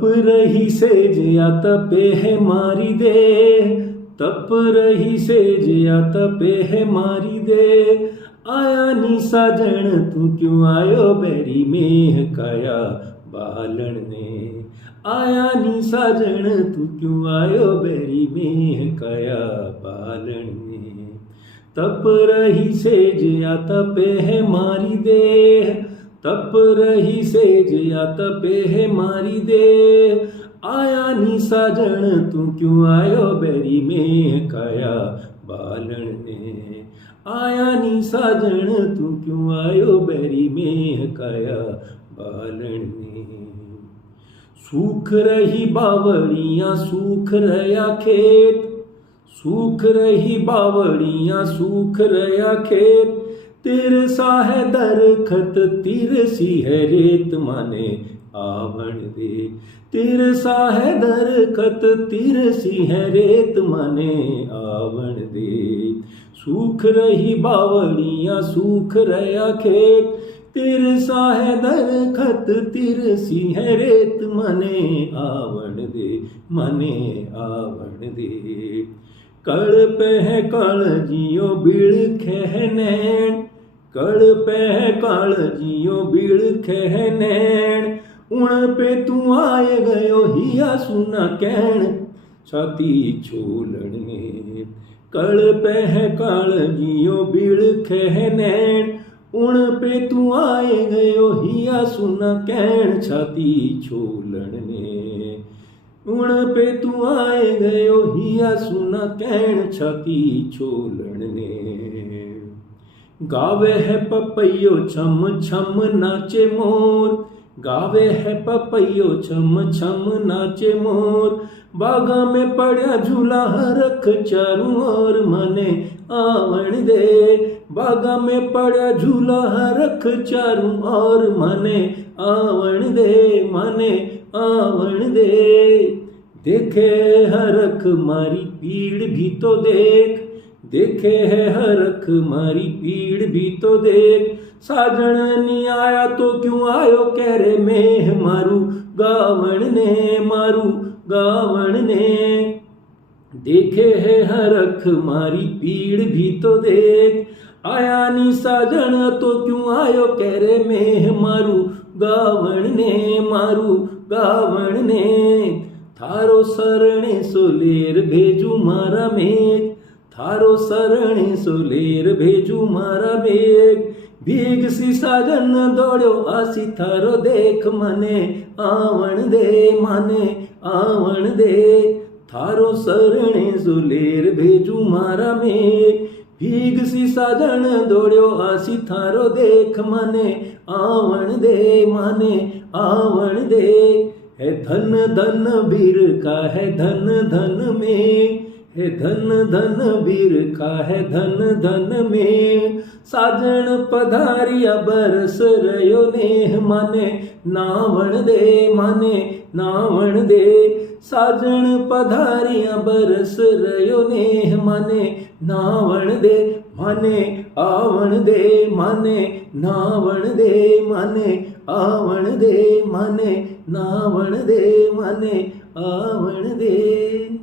तप रही सेज या तपे है मारी दे, तप रही सेज या तपे है मारी दे। आया नी साजण तू क्यों आयो बैरी मेह काया बालण ने। आया नी साजण तू क्यों आयो बैरी मेह काया बालण ने। तप रही सेज या तपे है मारी दे, तप रही सेज या तपे है मारी दे। आया नी साजण तू क्यों आयो बैरी मेह काया बालण ने। आया नी साजण तू क्यों आयो बैरी मेह काया बालण ने। सूख रही बावड़ियां सूख रया खेत, सूख रही बावड़ियां सूख रया खेत। तिरसा है दरखत तिरसी है रेत माने आवण दे। तिरसा है दरखत तिरसी है रेत माने आवण दे। सूख रही बावड़ियां सूख रया खेत। तिरसा है दरखत तिरसी है रेत मने आवण दे, मने आवण दे। कड़ पे है काल जियो बिलखे है नैन, कड़ पे है काल जियो बिलखे है नैन। उण पे तू आए गयो हिया सुना कहण छाती छोलण ने। कड़ पे है काल जियो बिलखे है नैन। उण पे तू आए गयो हिया सुना कहण छाती छोलण ने। उण पे तू आए गयो हिया सुना कहण छाती छोलण ने। गावे है पपैयो छम छम नाचे मोर, गावे है पपैयो छम छम नाचे मोर। बागा में पड़ा झूला रख चारों ओर मने आवण दे। बागा में पड़ा झूला रख चारों ओर मने आवण दे, मने आवण दे। देखे हरख मारी पीड़ भी तो देख, देखे है हरख मारी पीड़ भी तो देख। साजण नी आया तो क्यों आयो कह रे मेह मारू गावण ने, मारू गावण ने। देखे है हरख मारी पीड़ भी तो देख। आया नी साजण तो क्यों आयो कह रे मेह मारू गावण ने, मारू गावण ने। थारो सरणे सोलेर भेजू मारा मेघ, थारो सरणे सोलेर भेजू मारा मेघ। भीग सी साजन दौड़ो आसी थारो देख मने आवण दे, माने आवण दे। थारो सरणे सोलेर भेजू मारा मेघ। भीग सी साजन दौड़ो आसी थारो देख मने आवण दे, माने आवण दे। है धन धन वीर का है धन धन में, है धन धन वीर का है धन धन में। साजण पधारिया बरस रयो नेह माने नावण दे, माने नावण दे। साजण पधारिया बरस रयो नेह माने नावण दे, माने आवण दे, माने नावण दे, माने आवण दे, माने नावण दे, माने आवण दे।